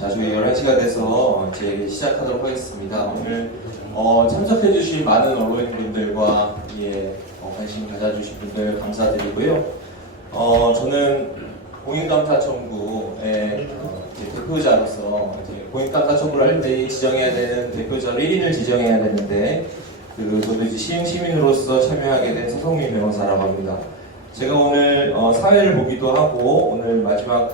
자주 11시가 돼서 이제 시작하도록 하겠습니다. 오늘 참석해주신 많은 언론인분들과 관심 가져주신 분들 감사드리고요. 저는 공인감사청구의 대표자로서 공인감사청구를 할 때 지정해야 되는 대표자로 1인을 지정해야 되는데 저도 이제 시흥시민으로서 참여하게 된 서성민 변호사라고 합니다. 제가 오늘 사회를 보기도 하고 오늘 마지막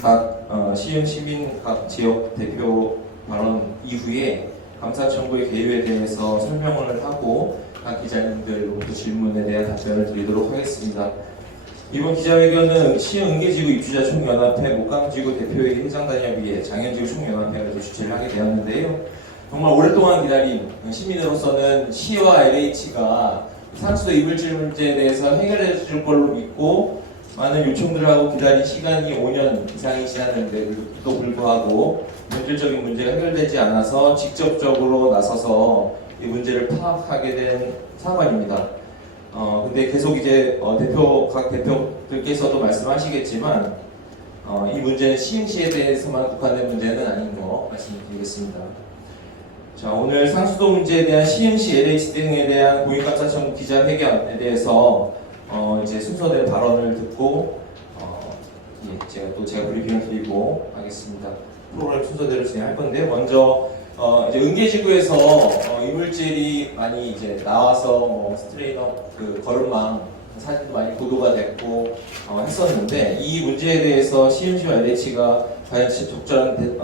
각 시흥시민 각 지역 대표 발언 이후에 감사청구의 개요에 대해서 설명을 하고 각 기자님들로부터 질문에 대한 답변을 드리도록 하겠습니다. 이번 기자회견은 시흥응계지구 입주자 총연합회 목감지구 대표회의 회장단협의회 장현지구 총연합회가 주최를 하게 되었는데요. 정말 오랫동안 기다린 시민으로서는 시와 LH가 상수도 이물질 문제에 대해서 해결해 줄 걸로 믿고 많은 요청들하고 기다린 시간이 5년 이상이 지났는데도 불구하고 본질적인 문제가 해결되지 않아서 직접적으로 나서서 이 문제를 파악하게 된 사관입니다. 근데 계속 이제 각 대표들께서도 말씀하시겠지만 이 문제는 시흥시에 대해서만 국한된 문제는 아닌 거 말씀드리겠습니다. 자, 오늘 상수도 문제에 대한 시흥시 LH 등에 대한 공인감사청구 기자회견에 대해서 이제 순서대로 발언을 듣고 제가 브리핑을 드리고 하겠습니다. 프로그램 순서대로 진행할 건데 먼저 이제 응계지구에서 이물질이 많이 이제 나와서 스트레이너 거름망 사진도 많이 보도가 됐고 했었는데 이 문제에 대해서 시흥시와 LH가 과연 적절한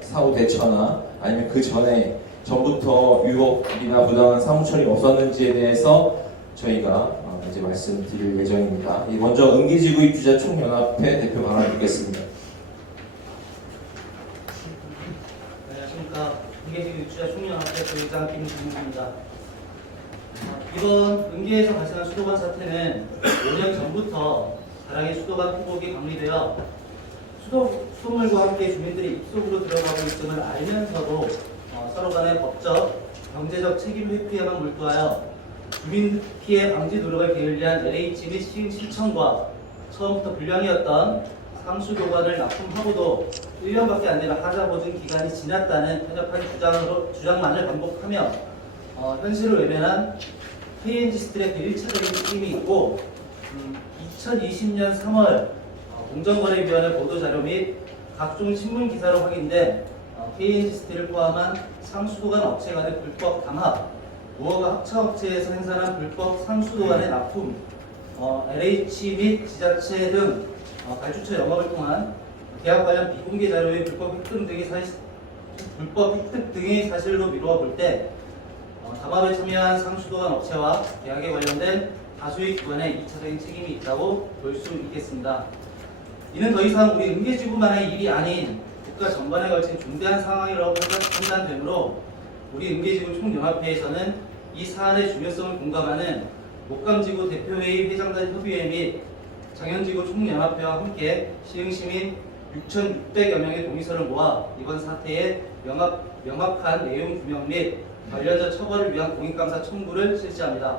사후 대처나 아니면 그 전부터 유혹이나 부당한 사무처리 없었는지에 대해서 저희가 이제 말씀드릴 예정입니다. 먼저 응계지구 입주자 총연합회 대표 발언 듣겠습니다. 안녕하십니까. 응계지구 입주자 총연합회 부회장 김준입니다. 이번 응계에서 발생한 수도관 사태는 5년 전부터 다량의 수도관 폭격이 감리되어 수돗물과 함께 주민들이 입속으로 들어가고 있음을 알면서도 서로 간의 법적, 경제적 책임 회피에만 몰두하여 주민 피해 방지 노력을 게을리한 LH 및 시흥시청과 처음부터 불량이었던 상수도관을 납품하고도 1년밖에 안 되는 하자 보증 기간이 지났다는 편협한 주장만을 반복하며 현실을 외면한 KNG스들의 그 1차적인 책임이 있고 2020년 3월 공정거래위원회 보도자료 및 각종 신문기사로 확인된 KNG스를 포함한 상수도관 업체 간의 불법 담합, 무허가 합차업체에서 행사한 불법 상수도관의 납품, LH 및 지자체 등 발주처 영업을 통한 계약 관련 비공개 자료의 불법 획득 등의 사실로 미루어 볼 때 담합에 참여한 상수도관 업체와 계약에 관련된 다수의 기관의 2차적인 책임이 있다고 볼 수 있겠습니다. 이는 더 이상 우리 응계지구만의 일이 아닌 국가 전반에 걸친 중대한 상황이라고 판단되므로 우리 응계지구 총연합회에서는 이 사안의 중요성을 공감하는 목감지구 대표회의 회장단 협의회 및 장현지구 총연합회와 함께 시흥시민 6,600여 명의 동의서를 모아 이번 사태의 명확한 내용 규명 및 관련자 처벌을 위한 공인감사 청구를 실시합니다.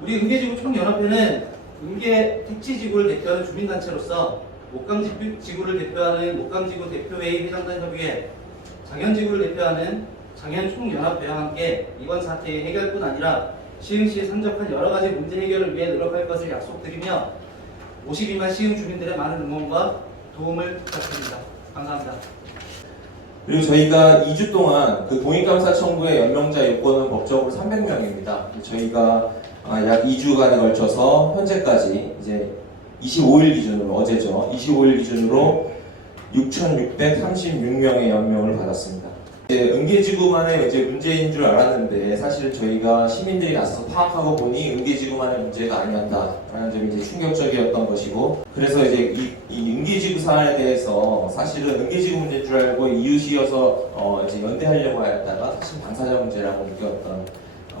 우리 응계지구 총연합회는 응계 택지지구를 대표하는 주민단체로서 목감지구를 대표하는 목감지구 대표회의 회장단 협의회, 장현지구를 대표하는 장현총연합회와 함께 이번 사태의 해결뿐 아니라 시흥시에 산적한 여러가지 문제 해결을 위해 노력할 것을 약속드리며 52만 시흥 주민들의 많은 응원과 도움을 부탁드립니다. 감사합니다. 그리고 저희가 2주 동안 공인감사 청구의 연명자 요건은 법적으로 300명입니다. 저희가 약 2주간에 걸쳐서 현재까지 이제 25일 기준으로 어제죠. 25일 기준으로 6,636명의 연명을 받았습니다. 응계지구만의 이제 문제인 줄 알았는데 사실 저희가 시민들이 나서서 파악하고 보니 응계지구만의 문제가 아니었다라는 점이 이제 충격적이었던 것이고, 그래서 이제 이 응계지구 사안에 대해서 사실은 응계지구 문제인 줄 알고 이웃이어서 이제 연대하려고 하였다가 사실 당사자 문제라고 느꼈던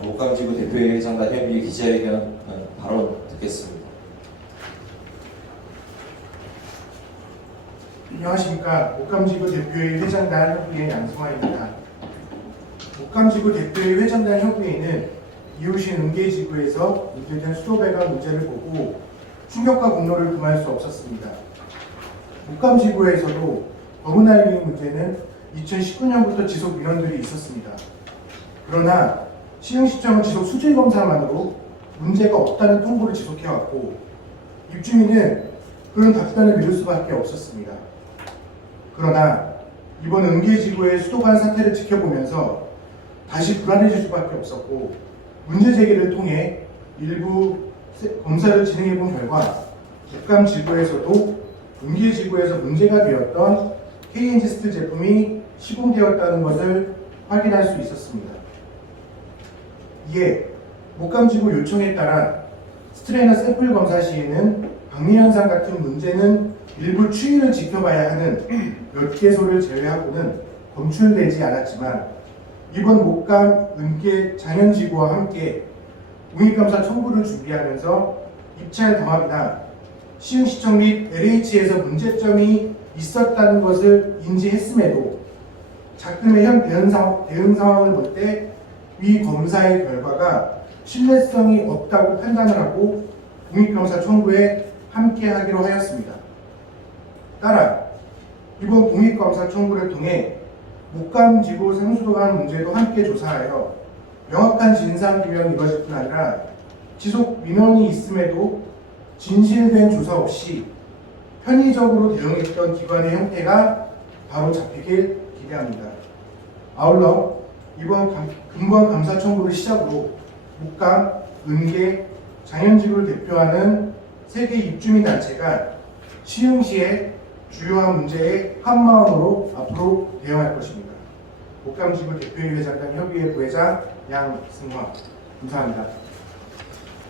목감지구 대표회의 회장단 협의회 기자회견 발언 듣겠습니다. 안녕하십니까. 목감지구 대표회의 회장단 협의회 양승화입니다. 목감지구 대표회의 회장단 협의회는 이웃인 응계지구에서 문제된 수도배관 문제를 보고 충격과 공로를 금할 수 없었습니다. 목감지구에서도 검은 알갱이 문제는 2019년부터 지속 민원들이 있었습니다. 그러나 시흥시청은 지속 수질 검사만으로 문제가 없다는 통보를 지속해왔고 입주민은 그런 답변을 믿을 수밖에 없었습니다. 그러나 이번 은계지구의 수도관 사태를 지켜보면서 다시 불안해질 수밖에 없었고 문제 제기를 통해 일부 검사를 진행해본 결과 목감지구에서도 은계지구에서 문제가 되었던 KNG 스틸 제품이 시공되었다는 것을 확인할 수 있었습니다. 이에 목감지구 요청에 따라 스트레이너 샘플 검사 시에는 박리현상 같은 문제는 일부 추이를 지켜봐야 하는 몇 개소를 제외하고는 검출되지 않았지만 이번 목감 은계 장현지구와 함께 공익감사 청구를 준비하면서 입찰 담합이나 시흥시청 및 LH에서 문제점이 있었다는 것을 인지했음에도 작금의 현 대응 상황을 볼 때 위 검사의 결과가 신뢰성이 없다고 판단을 하고 공익감사 청구에 함께하기로 하였습니다. 따라 이번 공익감사 청구를 통해 목감지구 상수도관 문제도 함께 조사하여 명확한 진상규명이 이루어질 뿐 아니라 지속 민원이 있음에도 진실된 조사 없이 편의적으로 대응했던 기관의 형태가 바로 잡히길 기대합니다. 아울러 이번 근본 감사 청구를 시작으로 목감, 은계, 장현지구를 대표하는 세계 입주민 단체가 시흥시의 주요한 문제에 한마음으로 앞으로 대응할 것입니다. 목감지구 대표회의 회장단 협의회 부회장 양승화 감사합니다.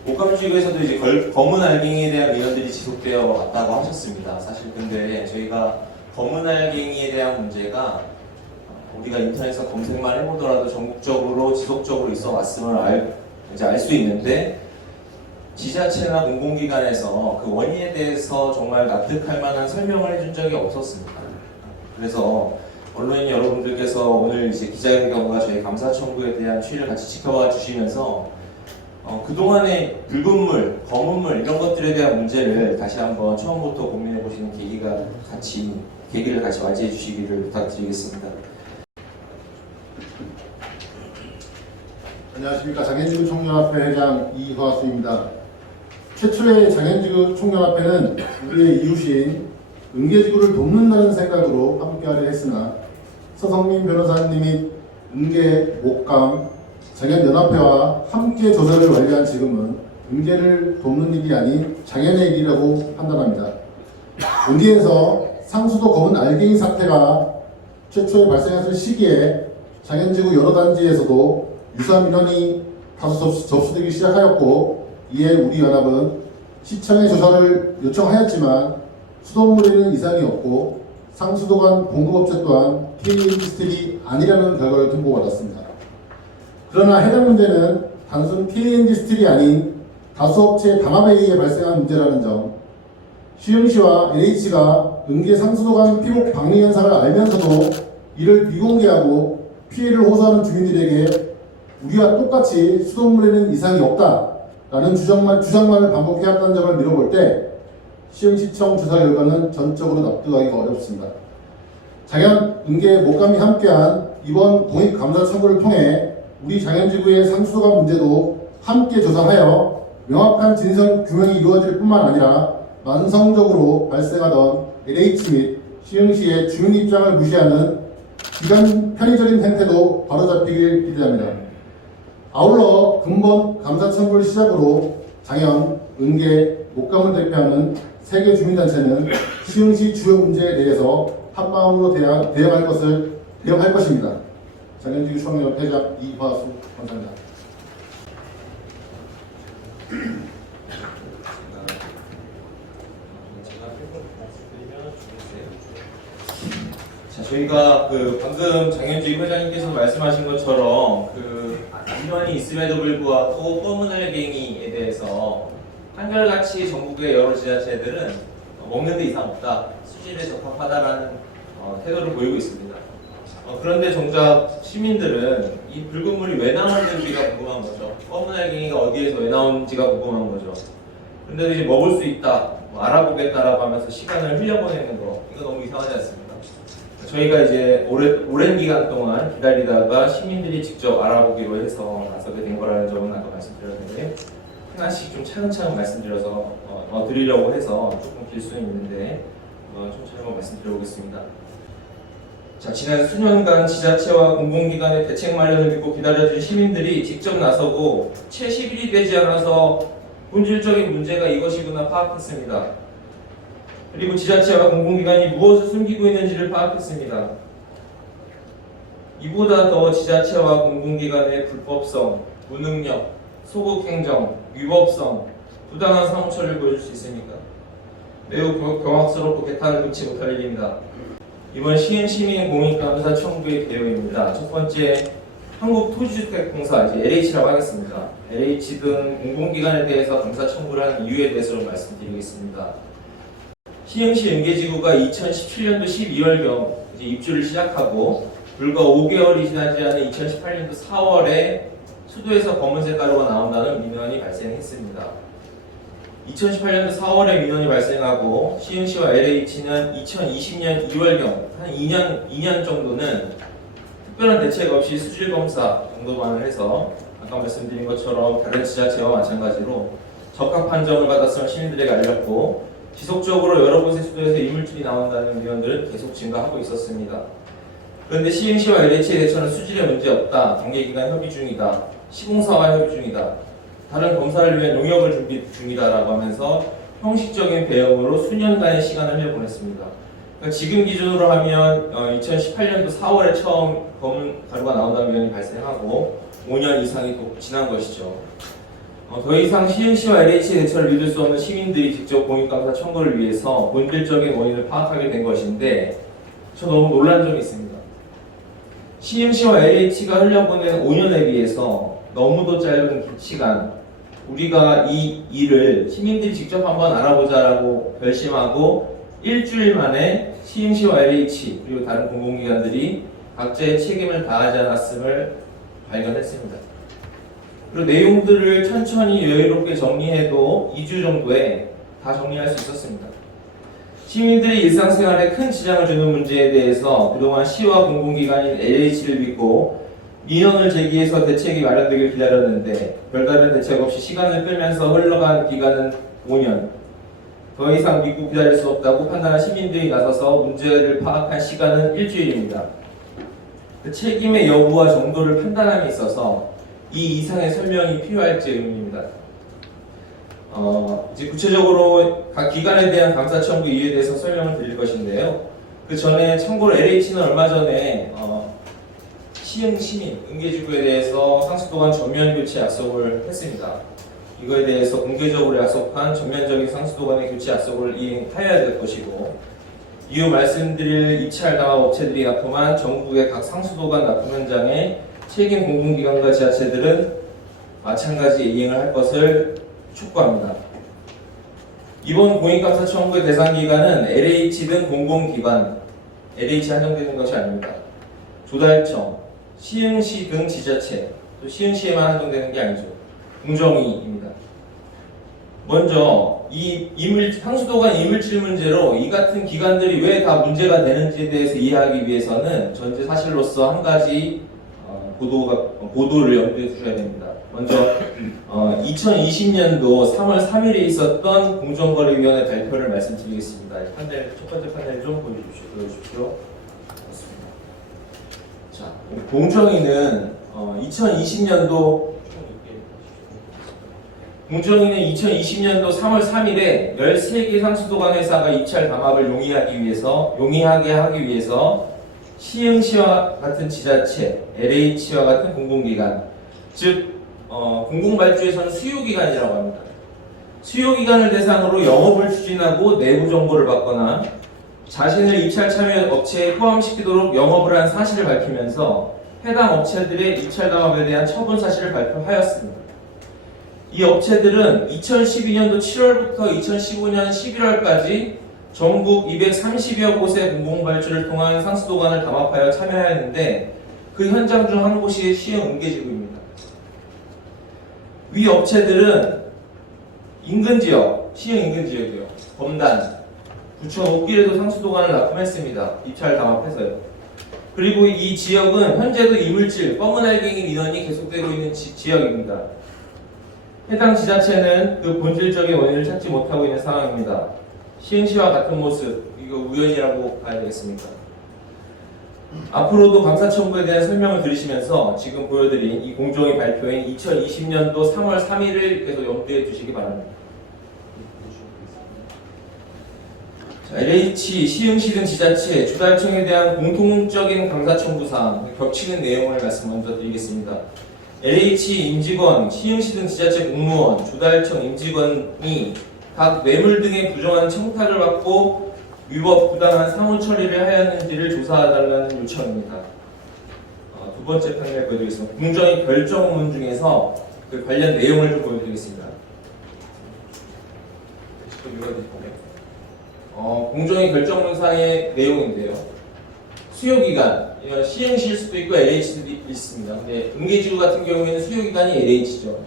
목감지구에서도 이제 검은 알갱이에 대한 민원들이 지속되어 왔다고 하셨습니다. 사실 근데 저희가 검은 알갱이에 대한 문제가 우리가 인터넷에서 검색만 해보더라도 전국적으로 지속적으로 있어 왔음을 알 수 있는데 지자체나 공공기관에서 그 원인에 대해서 정말 납득할 만한 설명을 해준 적이 없었습니다. 그래서 언론인 여러분들께서 오늘 이제 기자회견과 저희 감사 청구에 대한 추이를 같이 지켜봐 주시면서 그동안의 붉은 물, 검은 물 이런 것들에 대한 문제를 다시 한번 처음부터 고민해 보시는 계기를 같이 맞이해 주시기를 부탁드리겠습니다. 안녕하십니까. 장현지구 총연합회 회장 이화수입니다. 최초의 장현지구 총연합회는 우리의 이웃인 은계지구를 돕는다는 생각으로 함께하려 했으나 서성민 변호사님이 은계, 목감, 장현연합회와 함께 조사를 완료한 지금은 은계를 돕는 일이 아닌 장현의 일이라고 판단합니다. 은계에서 상수도 검은 알갱이 사태가 최초에 발생했을 시기에 장현지구 여러 단지에서도 유사 민원이 다수 접수되기 시작하였고 이에 우리 연합은 시청의 조사를 요청하였지만 수돗물에는 이상이 없고 상수도관 공급업체 또한 KNG 스틸이 아니라는 결과를 통보받았습니다. 그러나 해당 문제는 단순 KNG 스틸이 아닌 다수 업체의 담합에 의해 발생한 문제라는 점, 시흥시와 LH가 은계 상수도관 피복 방류 현상을 알면서도 이를 비공개하고 피해를 호소하는 주민들에게 우리와 똑같이 수돗물에는 이상이 없다라는 주장만을 반복해왔다는 점을 미뤄볼 때 시흥시청 조사 결과는 전적으로 납득하기가 어렵습니다. 장현, 은계, 목감이 함께한 이번 공익감사 청구를 통해 우리 장현지구의 상수도관 문제도 함께 조사하여 명확한 진상 규명이 이루어질 뿐만 아니라 만성적으로 발생하던 LH 및 시흥시의 주민 입장을 무시하는 기관 편의적인 행태도 바로잡히길 기대합니다. 아울러 근본 감사 청구를 시작으로 장현, 은계, 목감을 대표하는 세계 주민단체는 시흥시 주요 문제에 대해서 한마음으로 대응할 것입니다. 장현지구 총연합 회장 이화수 감사합니다. 자, 저희가 방금 장현주 회장님께서 말씀하신 것처럼 민원이 있음에도 불구하고 검은 알갱이에 대해서 한결같이 전국의 여러 지자체들은 먹는 데 이상 없다, 수질에 적합하다라는 태도를 보이고 있습니다. 그런데 정작 시민들은 이 붉은 물이 왜 나오는지가 궁금한 거죠. 검은 알갱이가 어디에서 왜 나오는지가 궁금한 거죠. 근데 이제 먹을 수 있다, 알아보겠다라고 하면서 시간을 흘려보내는 거, 이거 너무 이상하지 않습니까? 저희가 이제 오랜 기간 동안 기다리다가 시민들이 직접 알아보기로 해서 나서게 된 거라는 점은 아까 말씀드렸는데 하나씩 좀 차근차근 말씀드려서 드리려고 해서 조금 길 수는 있는데 천천히 한번 말씀드려보겠습니다. 자, 지난 수년간 지자체와 공공기관의 대책 마련을 믿고 기다려준 시민들이 직접 나서고 채 10일이 되지 않아서 본질적인 문제가 이것이구나 파악했습니다. 그리고 지자체와 공공기관이 무엇을 숨기고 있는지를 파악했습니다. 이보다 더 지자체와 공공기관의 불법성, 무능력, 소극행정, 위법성, 부당한 사무처를 보여줄 수 있습니까? 매우 경악스럽고 개탄을 금치 못할 일입니다. 이번 시흥시민 공익감사 청구의 개요입니다. 첫 번째, 한국토지주택공사 LH라고 하겠습니다. LH 등 공공기관에 대해서 감사 청구를 하는 이유에 대해서 좀 말씀드리겠습니다. 시흥시 은계지구가 2017년도 12월경 입주를 시작하고 불과 5개월이 지나지 않은 2018년도 4월에 수도에서 검은색 가루가 나온다는 민원이 발생했습니다. 2018년도 4월에 민원이 발생하고 시흥시와 LH는 2020년 2월경 한 2년 정도는 특별한 대책 없이 수질검사 정도만을 해서 아까 말씀드린 것처럼 다른 지자체와 마찬가지로 적합 판정을 받았음을 시민들에게 알렸고 지속적으로 여러 곳의 수도에서 이물질이 나온다는 민원들은 계속 증가하고 있었습니다. 그런데 시흥시와 LH의 대처는 수질에 문제 없다, 관계기관 협의 중이다, 시공사와 협의 중이다, 다른 검사를 위한 용역을 준비 중이다라고 하면서 형식적인 배경으로 수년간의 시간을 흘려보냈습니다. 그러니까 지금 기준으로 하면 2018년도 4월에 처음 검은 가루가 나온다는 민원이 발생하고 5년 이상이 또 지난 것이죠. 더 이상 시흥시와 LH의 대처를 믿을 수 없는 시민들이 직접 공익감사 청구를 위해서 본질적인 원인을 파악하게 된 것인데 저 너무 놀란 점이 있습니다. 시흥시와 LH가 흘려보낸 5년에 비해서 너무도 짧은 시간, 우리가 이 일을 시민들이 직접 한번 알아보자라고 결심하고 일주일 만에 시흥시와 LH 그리고 다른 공공기관들이 각자의 책임을 다하지 않았음을 발견했습니다. 그리고 내용들을 천천히 여유롭게 정리해도 2주 정도에 다 정리할 수 있었습니다. 시민들이 일상생활에 큰 지장을 주는 문제에 대해서 그동안 시와 공공기관인 LH를 믿고 민원을 제기해서 대책이 마련되길 기다렸는데 별다른 대책 없이 시간을 끌면서 흘러간 기간은 5년. 더 이상 믿고 기다릴 수 없다고 판단한 시민들이 나서서 문제를 파악한 시간은 일주일입니다. 그 책임의 여부와 정도를 판단함에 있어서 이 이상의 설명이 필요할지 의문입니다. 이제 구체적으로 각 기관에 대한 감사 청구 이유에 대해서 설명을 드릴 것인데요. 그 전에 참고로 LH는 얼마 전에 시흥 시민 은계지구에 대해서 상수도관 전면 교체 약속을 했습니다. 이거에 대해서 공개적으로 약속한 전면적인 상수도관의 교체 약속을 이행하여야 될 것이고, 이후 말씀드릴 입찰 담합 업체들이 납품한 전국의 각 상수도관 납품 현장에 책임 공공기관과 지자체들은 마찬가지 이행을 할 것을 촉구합니다. 이번 공익감사 청구의 대상 기관은 LH 등 공공기관, LH 한정되는 것이 아닙니다. 조달청, 시흥시 등 지자체, 또 시흥시에만 한정되는 게 아니죠. 공정위입니다. 먼저 이 상수도관 이물질 문제로 이 같은 기관들이 왜 다 문제가 되는지에 대해서 이해하기 위해서는 전제 사실로서 한 가지 보도를 염두에 두셔야 됩니다. 먼저 2020년도 3월 3일에 있었던 공정거래위원회 발표를 말씀드리겠습니다. 첫 번째 판넬 좀 보여주십시오. 자, 공정위는 2020년도 3월 3일에 13개 상수도관 회사가 입찰 담합을 용이하게 하기 위해서 시흥시와 같은 지자체, LH와 같은 공공기관, 즉 공공발주에서는 수요기관이라고 합니다. 수요기관을 대상으로 영업을 추진하고 내부 정보를 받거나 자신을 입찰 참여 업체에 포함시키도록 영업을 한 사실을 밝히면서 해당 업체들의 입찰 담합에 대한 처분 사실을 발표하였습니다. 이 업체들은 2012년도 7월부터 2015년 11월까지 전국 230여 곳의 공공발주를 통한 상수도관을 담합하여 참여하였는데 그 현장 중 한 곳이 시흥 은계지구입니다. 위 업체들은 인근지역, 시흥 인근지역이요, 검단, 9,005길에도 상수도관을 납품했습니다. 입찰 담합해서요. 그리고 이 지역은 현재도 이물질, 검은 알갱이 민원이 계속되고 있는 지역입니다. 해당 지자체는 그 본질적인 원인을 찾지 못하고 있는 상황입니다. 시흥시와 같은 모습, 이거 우연이라고 봐야 되겠습니까? 앞으로도 감사 청구에 대한 설명을 들으시면서 지금 보여드린 이 공정위 발표인 2020년도 3월 3일을 계속 염두에 두시기 바랍니다. 자, LH, 시흥시 등 지자체, 주달청에 대한 공통적인 감사 청구 사항, 겹치는 내용을 말씀 먼저 드리겠습니다. LH 임직원, 시흥시 등 지자체 공무원, 주달청 임직원이 각 뇌물 등의 부정한 청탁을 받고 위법 부당한 사무 처리를 하였는지를 조사해달라는 요청입니다. 두 번째 판을 보여드리겠습니다. 공정위 결정문 중에서 그 관련 내용을 좀 보여드리겠습니다. 공정위 결정문상의 내용인데요. 수요기간, 이건 시흥시일 수도 있고 LH도 있습니다. 근데 응계지구 같은 경우에는 수요기간이 LH죠.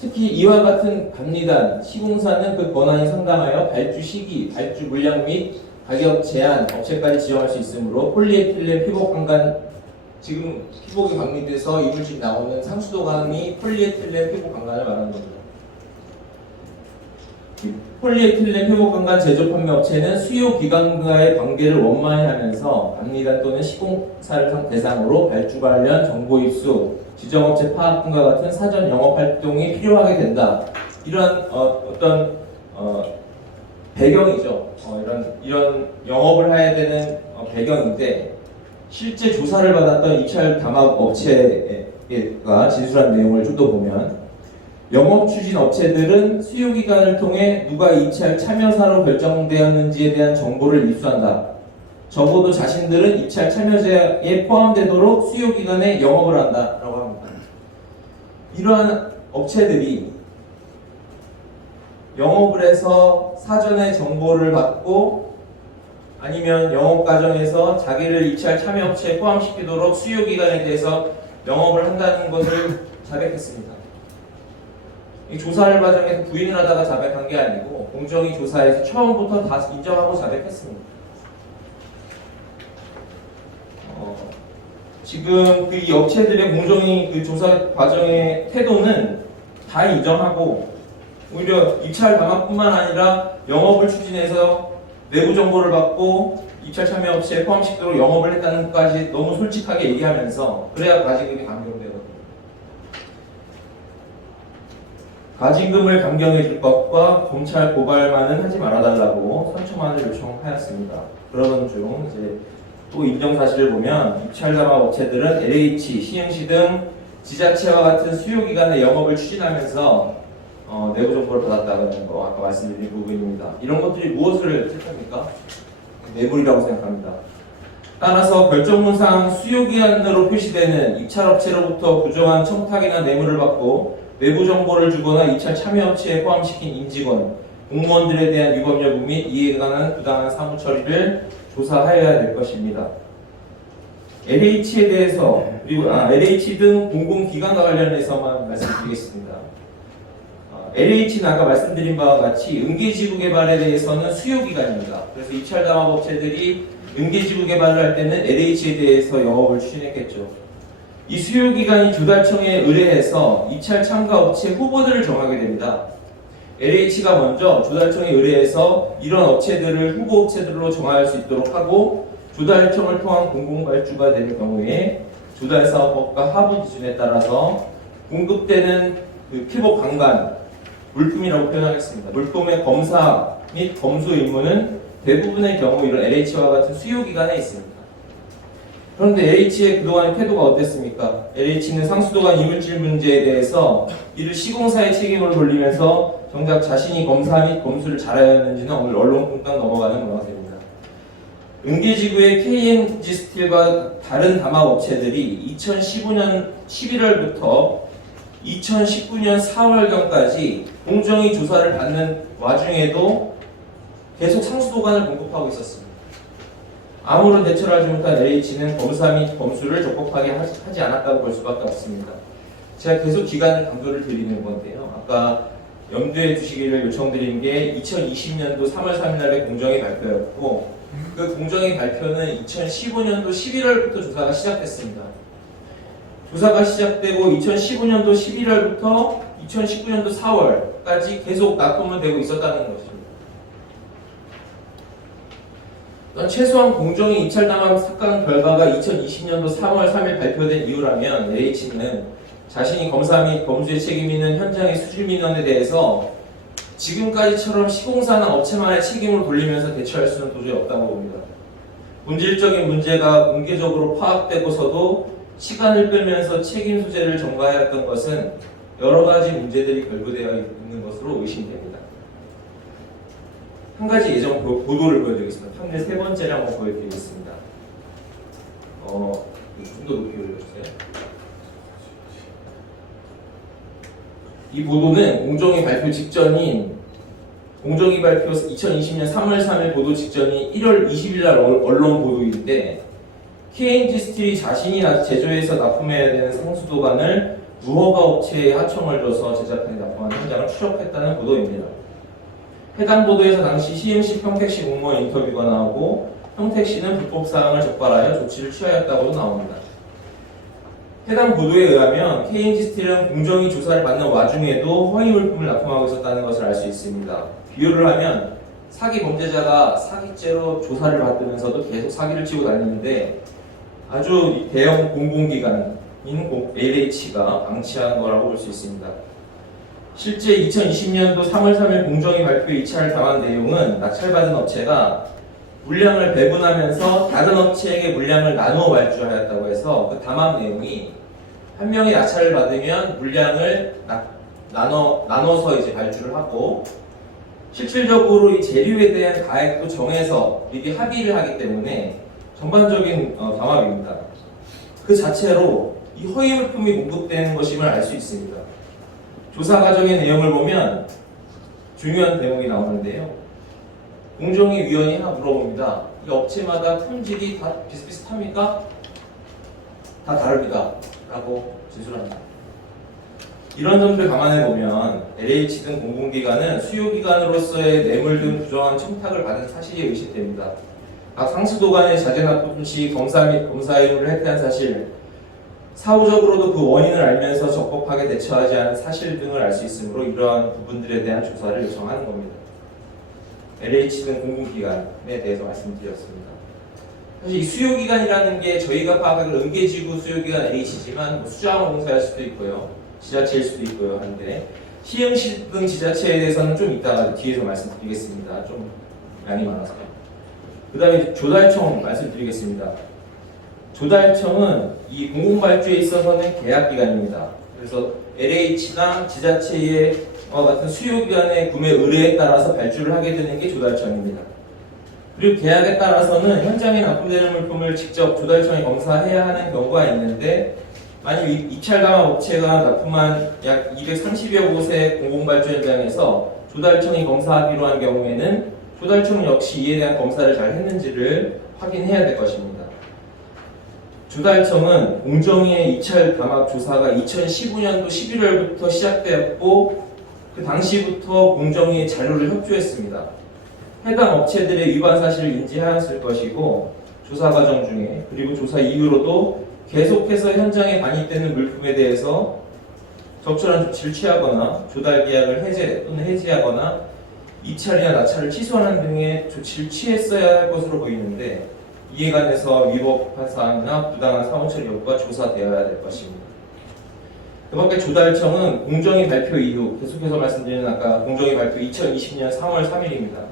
특히 이와 같은 감리단, 시공사는 그 권한이 상당하여 발주 시기, 발주 물량 및 가격 제한, 업체까지 지정할 수 있으므로 폴리에틸렌 피복 강간, 지금 피복이 감리돼서 이물질이 나오는 상수도관이 폴리에틸렌 피복 강간을 말하는 겁니다. 폴리에틸렌 피복 강간 제조 판매 업체는 수요 기관과의 관계를 원만히 하면서 감리단 또는 시공사를 대상으로 발주 관련 정보 입수, 지정업체 파악 등과 같은 사전 영업 활동이 필요하게 된다. 이런 어떤 배경이죠. 이런 영업을 해야 되는 배경인데 실제 조사를 받았던 입찰 담합 업체가 진술한 내용을 좀 더 보면 영업 추진 업체들은 수요 기간을 통해 누가 입찰 참여사로 결정되었는지에 대한 정보를 입수한다. 적어도 자신들은 입찰 참여자에 포함되도록 수요 기간에 영업을 한다라고 합니다. 이러한 업체들이 영업을 해서 사전에 정보를 받고 아니면 영업 과정에서 자기를 입찰 참여 업체에 포함시키도록 수요 기간에 대해서 영업을 한다는 것을 자백했습니다. 이 조사를 과정에서 부인을 하다가 자백한 게 아니고 공정위 조사에서 처음부터 다 인정하고 자백했습니다. 지금 그 이 업체들의 공정위 그 조사 과정의 태도는 다 인정하고 오히려 입찰 담합뿐만 아니라 영업을 추진해서 내부 정보를 받고 입찰 참여 업체에 포함시키도록 영업을 했다는 것까지 너무 솔직하게 얘기하면서 그래야 과징금이 감경되거든요. 과징금을 감경해 줄 것과 검찰 고발만은 하지 말아달라고 3천만 원을 요청하였습니다. 그러던 중 이제 또 인정 사실을 보면 입찰 담합 업체들은 LH, 시흥시 등 지자체와 같은 수요 기간에 영업을 추진하면서 내부 정보를 받았다는 거 아까 말씀드린 부분입니다. 이런 것들이 무엇을 뜻합니까? 뇌물이라고 생각합니다. 따라서 결정문상 수요 기간으로 표시되는 입찰업체로부터 부정한 청탁이나 뇌물을 받고 내부 정보를 주거나 입찰 참여업체에 포함시킨 임직원, 공무원들에 대한 위법 여부 및 이에 관한 부당한 사무 처리를 조사하여야 될 것입니다. LH에 대해서 그리고 LH 등 공공기관과 관련해서만 말씀드리겠습니다. LH는 아까 말씀드린 바와 같이 응계지구 개발에 대해서는 수요기관입니다. 그래서 입찰 담합업체들이 응계지구 개발을 할 때는 LH에 대해서 영업을 추진했겠죠. 이 수요기관이 주달청에 의뢰해서 입찰 참가 업체 후보들을 정하게 됩니다. LH가 먼저 주달청에 의뢰해서 이런 업체들을 후보 업체들로 정할 수 있도록 하고 주달청을 통한 공공발주가 되는 경우에 주달사업법과 하부 기준에 따라서 공급되는 그 피복 강간, 물품이라고 표현하겠습니다. 물품의 검사 및 검수 의무는 대부분의 경우 이런 LH와 같은 수요기관에 있습니다. 그런데 LH의 그동안의 태도가 어땠습니까? LH는 상수도관 이물질 문제에 대해서 이를 시공사의 책임으로 돌리면서 정작 자신이 검사 및 검수를 잘하였는지는 오늘 언론 콩깍 넘어가는 모양새입니다. 응계지구의 KNG 스틸과 다른 담합업체들이 2015년 11월부터 2019년 4월경까지 공정위 조사를 받는 와중에도 계속 상수도관을 공급하고 있었습니다. 아무런 대처를 하지 못한 LH는 검사 및 검수를 적법하게 하지 않았다고 볼 수밖에 없습니다. 제가 계속 기간을 강조를 드리는 건데요. 아까 염두에 두시기를 요청드린 게 2020년도 3월 3일 날의 공정위 발표였고, 그 공정위 발표는 2015년도 11월부터 조사가 시작됐습니다. 조사가 시작되고 2015년도 11월부터 2019년도 4월까지 계속 납품은 되고 있었다는 것입니다. 최소한 공정위 입찰 담합 사건 결과가 2020년도 3월 3일 발표된 이후라면 LH는 자신이 검사 및 검수에 책임 있는 현장의 수질 민원에 대해서 지금까지처럼 시공사나 업체만의 책임을 돌리면서 대처할 수는 도저히 없다고 봅니다. 본질적인 문제가 공개적으로 파악되고서도 시간을 끌면서 책임 소재를 전가해왔던 것은 여러 가지 문제들이 결부되어 있는 것으로 의심됩니다. 한 가지 예전 보도를 보여드리겠습니다. 판넬 세 번째를 한번 보여드리겠습니다. 좀 더 높이 올려주세요. 이 보도는 공정위 발표 직전인 공정위 발표 2020년 3월 3일 보도 직전인 1월 20일 날 언론 보도인데 KNG 스틸이 자신이 제조해서 납품해야 되는 상수도관을 무허가 업체에 하청을 줘서 제작한에 납품하는 현장을 추적했다는 보도입니다. 해당 보도에서 당시 CMC 평택시 공무원 인터뷰가 나오고 평택시는 불법사항을 적발하여 조치를 취하였다고도 나옵니다. 해당 보도에 의하면 KNG 스틸은 공정위 조사를 받는 와중에도 허위 물품을 납품하고 있었다는 것을 알 수 있습니다. 비유를 하면 사기 범죄자가 사기죄로 조사를 받으면서도 계속 사기를 치고 다니는데 아주 대형 공공기관인 LH가 방치한 거라고 볼 수 있습니다. 실제 2020년도 3월 3일 공정위 발표 입찰을 당한 내용은 낙찰받은 업체가 물량을 배분하면서 다른 업체에게 물량을 나누어 발주하였다고 해서 그 담합 내용이 한 명이 낙찰을 받으면 물량을 나눠서 이제 발주를 하고 실질적으로 이 재료에 대한 가액도 정해서 미리 합의를 하기 때문에 전반적인 담합입니다. 그 자체로 이 허위 물품이 공급되는 것임을 알 수 있습니다. 조사 과정의 내용을 보면 중요한 대목이 나오는데요. 공정위 위원이 하나 물어봅니다. 이 업체마다 품질이 다 비슷비슷합니까? 다 다릅니다. 라고 진술합니다. 이런 점들 감안해 보면 LH 등 공공기관은 수요기관으로서의 뇌물 등 부정한 청탁을 받은 사실이 의심됩니다. 각 상수도관의 자재 납품 시 검사 및 검사 의무를 해태한 사실, 사후적으로도 그 원인을 알면서 적법하게 대처하지 않은 사실 등을 알 수 있으므로 이러한 부분들에 대한 조사를 요청하는 겁니다. LH 등 공공기관에 대해서 말씀드렸습니다. 사실 이 수요기관이라는 게 저희가 파악하기로 은계지구 수요기관 LH지만 수자원공사일 수도 있고요, 지자체일 수도 있고요 한데 시흥시 등 지자체에 대해서는 좀 이따가 뒤에서 말씀드리겠습니다. 좀 양이 많아서요. 그 다음에 조달청 말씀드리겠습니다. 조달청은 이 공공발주에 있어서는 계약기관입니다. 그래서 LH나 지자체의 같은 수요기관의 구매 의뢰에 따라서 발주를 하게 되는 게 조달청입니다. 그리고 계약에 따라서는 현장에 납품되는 물품을 직접 조달청이 검사해야 하는 경우가 있는데 만약 입찰담합 업체가 납품한 약 230여 곳의 공공발주 현장에서 조달청이 검사하기로 한 경우에는 조달청은 역시 이에 대한 검사를 잘 했는지를 확인해야 될 것입니다. 조달청은 공정위의 입찰 담합 조사가 2015년도 11월부터 시작되었고 그 당시부터 공정위의 자료를 협조했습니다. 해당 업체들의 위반 사실을 인지하였을 것이고 조사 과정 중에 그리고 조사 이후로도 계속해서 현장에 반입되는 물품에 대해서 적절한 조치를 취하거나 조달 계약을 해제 또는 해지하거나 입찰이나 낙찰을 취소하는 등의 조치를 취했어야 할 것으로 보이는데 이에 관해서 위법한 사항이나 부당한 사무처리 여부가 조사되어야 될 것입니다. 그 밖에 조달청은 공정위 발표 이후 계속해서 말씀드리는 아까 공정위 발표 2020년 3월 3일입니다.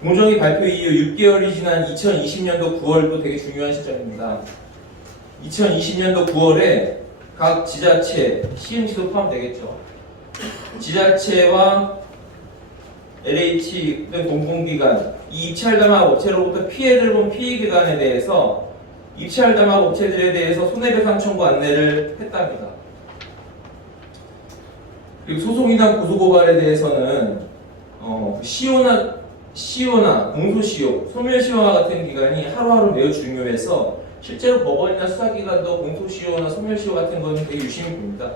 공정위 발표 이후 6개월이 지난 2020년도 9월도 되게 중요한 시점입니다. 2020년도 9월에 각 지자체, 시흥시도 포함되겠죠. 지자체와 LH 등 공공기관, 이 입찰담합 업체로부터 피해를 본 피해기관에 대해서 입찰담합 업체들에 대해서 손해배상 청구 안내를 했답니다. 그리고 소송이나 고소고발에 대해서는 시효나 공소시효, 소멸시효와 같은 기간이 하루하루 매우 중요해서 실제로 법원이나 수사기관도 공소시효나 소멸시효 같은 거는 되게 유심히 봅니다.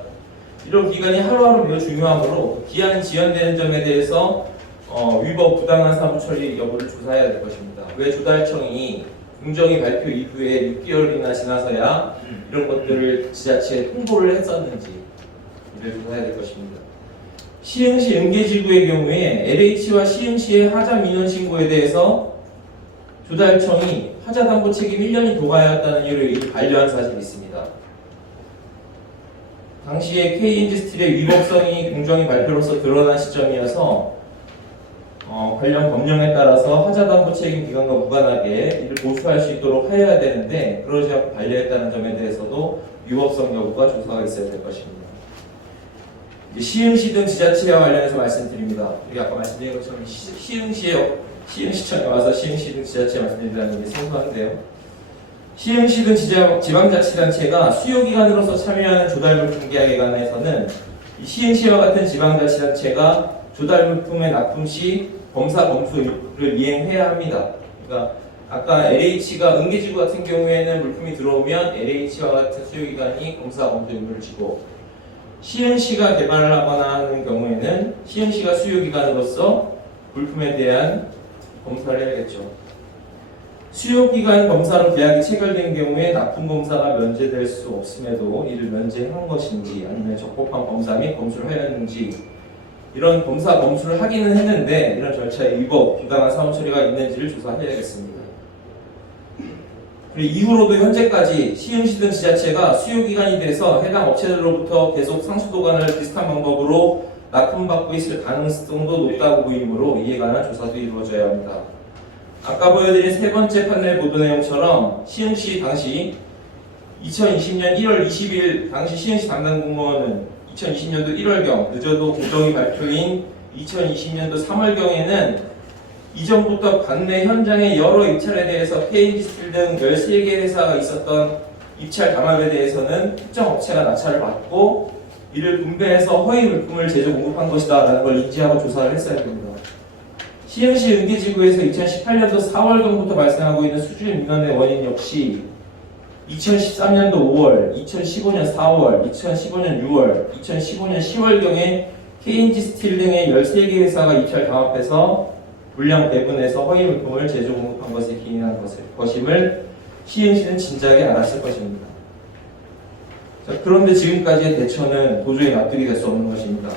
이런 기간이 하루하루 매우 중요하므로 기한이 지연되는 점에 대해서 위법 부당한 사무 처리 여부를 조사해야 될 것입니다. 왜 조달청이 공정위 발표 이후에 6개월이나 지나서야 이런 것들을 지자체에 통보를 했었는지 이를 조사해야 될 것입니다. 시흥시 응계지구의 경우에 LH와 시흥시의 하자 민원 신고에 대해서 조달청이 하자 담보 책임 1년이 도과하였다는 이유를 반려한 사실이 있습니다. 당시에 KNG 스틸의 위법성이 공정위 발표로서 드러난 시점이어서 관련 법령에 따라서 하자 담보 책임 기간과 무관하게 이를 보수할 수 있도록 하여야 되는데 그러지 않고 반려했다는 점에 대해서도 위법성 여부가 조사가 있어야 될 것입니다. 시흥시 등 지자체와 관련해서 말씀드립니다. 우리 아까 말씀드린 것처럼 시흥시청에 와서 시흥시 등 지자체 말씀드린다는 게 생소한데요. 시흥시 등 지방자치단체가 수요기관으로서 참여하는 조달물품 계약에 관해서는 이 시흥시와 같은 지방자치단체가 조달물품의 납품 시 검사 검수를 이행해야 합니다. 그러니까 아까 LH가 응계지구 같은 경우에는 물품이 들어오면 LH와 같은 수요기관이 검사 검수 의무를 지고 시흥시가 개발을 하거나 하는 경우에는 시흥시가 수요기관으로서 물품에 대한 검사를 해야겠죠. 수요기간 검사로 계약이 체결된 경우에 납품검사가 면제될 수 없음에도 이를 면제한 것인지 아니면 적법한 검사 및 검수를 하였는지 이런 검사 검수를 하기는 했는데 이런 절차에 위법, 부당한 사무처리가 있는지를 조사해야겠습니다. 그리고 이후로도 현재까지 시흥시 등 지자체가 수요기관이 돼서 해당 업체들로부터 계속 상수도관을 비슷한 방법으로 납품받고 있을 가능성도 높다고 보이므로 이에 관한 조사도 이루어져야 합니다. 아까 보여드린 세 번째 판넬 보도 내용처럼 시흥시 당시 2020년 1월 20일 당시 시흥시 담당 공무원은 2020년도 1월경 늦어도 공정위 발표인 2020년도 3월경에는 이전부터 관내 현장의 여러 입찰에 대해서 KNG 스틸 등 13개 회사가 있었던 입찰 담합에 대해서는 특정 업체가 낙찰을 받고 이를 분배해서 허위 물품을 제조 공급한 것이다 라는 걸 인지하고 조사를 했어야 됩니다. 시흥시 응계지구에서 2018년도 4월경부터 발생하고 있는 수주의 민원의 원인 역시 2013년도 5월, 2015년 4월, 2015년 6월, 2015년 10월경에 KNG 스틸 등의 13개 회사가 입찰 담합해서 물량 배분해서 허위 물품을 제조 공급한 것에 기인한 것임을 시흥시는 진작에 알았을 것입니다. 자, 그런데 지금까지의 대처는 도저히 납득이 될 수 없는 것입니다.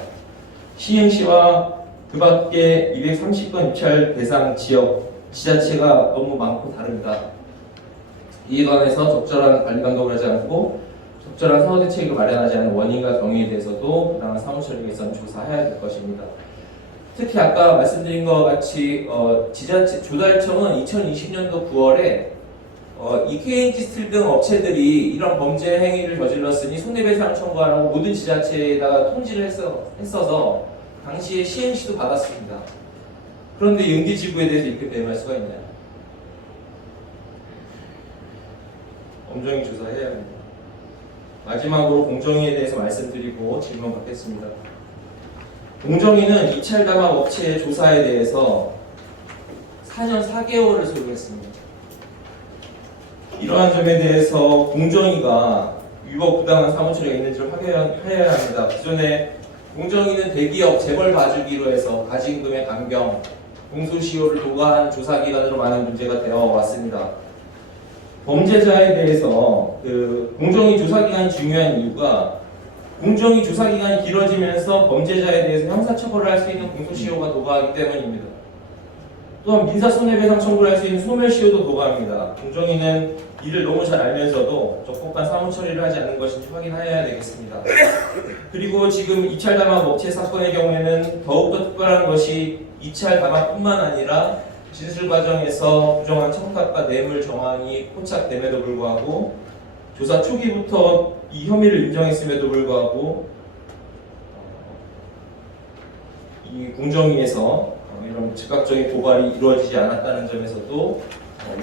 시흥시와 그 밖에 230건 입찰 대상 지역, 지자체가 너무 많고 다릅니다. 이에 관해서 적절한 관리 감독을 하지 않고 적절한 사후 대책을 마련하지 않은 원인과 경위에 대해서도 부당한 사무처리 개선 조사해야 될 것입니다. 특히 아까 말씀드린 것 같이 지자체 조달청은 2020년도 9월에 이 KNG 스틸 등 업체들이 이런 범죄 행위를 저질렀으니 손해배상 청구하라고 모든 지자체에다가 통지를 했어서 당시에 시흥시도 받았습니다. 그런데 응계지구에 대해서 이렇게 배임할 수가 있나요? 엄정히 조사해야 합니다. 마지막으로 공정위에 대해서 말씀드리고 질문 받겠습니다. 공정위는 입찰 담합 업체의 조사에 대해서 4년 4개월을 소요했습니다. 이러한 점에 대해서 공정위가 위법 부당한 사무처리가 있는지를 확인해야 합니다. 기존에 공정위는 대기업 재벌 봐주기로 해서 가진금의 감경, 공소시효를 도과한 조사기관으로 많은 문제가 되어 왔습니다. 범죄자에 대해서 공정위 조사기간이 중요한 이유가 공정위 조사기간이 길어지면서 범죄자에 대해서 형사처벌을 할 수 있는 공소시효가 도과하기 때문입니다. 또한 민사손해배상 청구를 할 수 있는 소멸시효도 도과합니다. 공정위는 이를 너무 잘 알면서도 적법한 사무처리를 하지 않는 것인지 확인해야 되겠습니다. 그리고 지금 입찰 담합 업체 사건의 경우에는 더욱더 특별한 것이 입찰 담합뿐만 아니라 진술 과정에서 부정한 청탁과 뇌물 정황이 포착됨에도 불구하고 조사 초기부터 이 혐의를 인정했음에도 불구하고 이 공정위에서 이런 즉각적인 고발이 이루어지지 않았다는 점에서도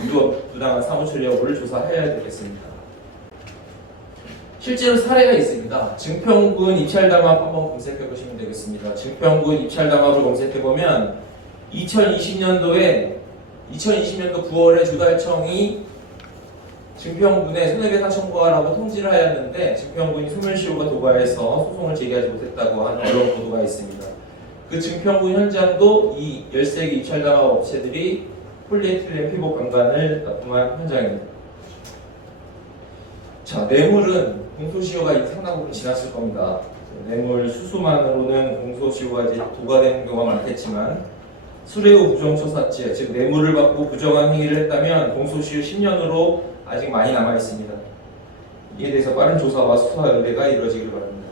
위법 부당한 사무처리 여부를 조사해야 되겠습니다. 실제로 사례가 있습니다. 증평군 입찰 담합 한번 검색해 보시면 되겠습니다. 증평군 입찰 담합을 검색해 보면 2020년도 9월에 조달청이 증평군에 손해배상 청구하라고 통지를 하였는데 증평군이 소멸시효가 도과해서 소송을 제기하지 못했다고 하는 언론 보도가 있습니다. 그 증평군 현장도 이 13개 입찰당한 업체들이 폴리에틸렌 피복 강간을 납품한 현장입니다. 자, 뇌물은 공소시효가 이제 상당 부분 지났을 겁니다. 뇌물 수수만으로는 공소시효가 이제 도과되는 경우가 많겠지만 수뢰후 부정처사죄, 즉 뇌물을 받고 부정한 행위를 했다면 공소시효 10년으로 아직 많이 남아 있습니다. 이에 대해서 빠른 조사와 수사 의뢰가 이루어지길 바랍니다.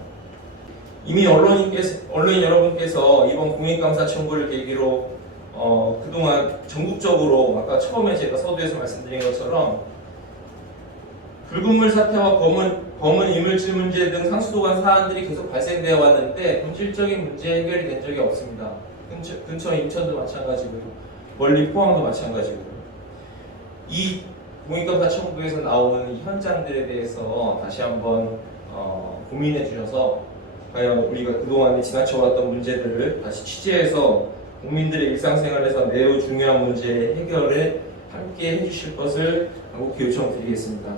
이미 언론인 여러분께서 이번 공익감사 청구를 계기로 그동안 전국적으로 아까 처음에 제가 서두에서 말씀드린 것처럼 붉은 물 사태와 검은 이물질 문제 등 상수도관 사안들이 계속 발생되어 왔는데 본질적인 문제 해결이 된 적이 없습니다. 근처 인천도 마찬가지고요. 멀리 포항도 마찬가지고요. 이 공익감사 청구에서 나오는 이 현장들에 대해서 다시 한번 고민해 주셔서 과연 우리가 그동안에 지나쳐왔던 문제들을 다시 취재해서 국민들의 일상생활에서 매우 중요한 문제 해결에 함께 해주실 것을 간곡히 요청드리겠습니다.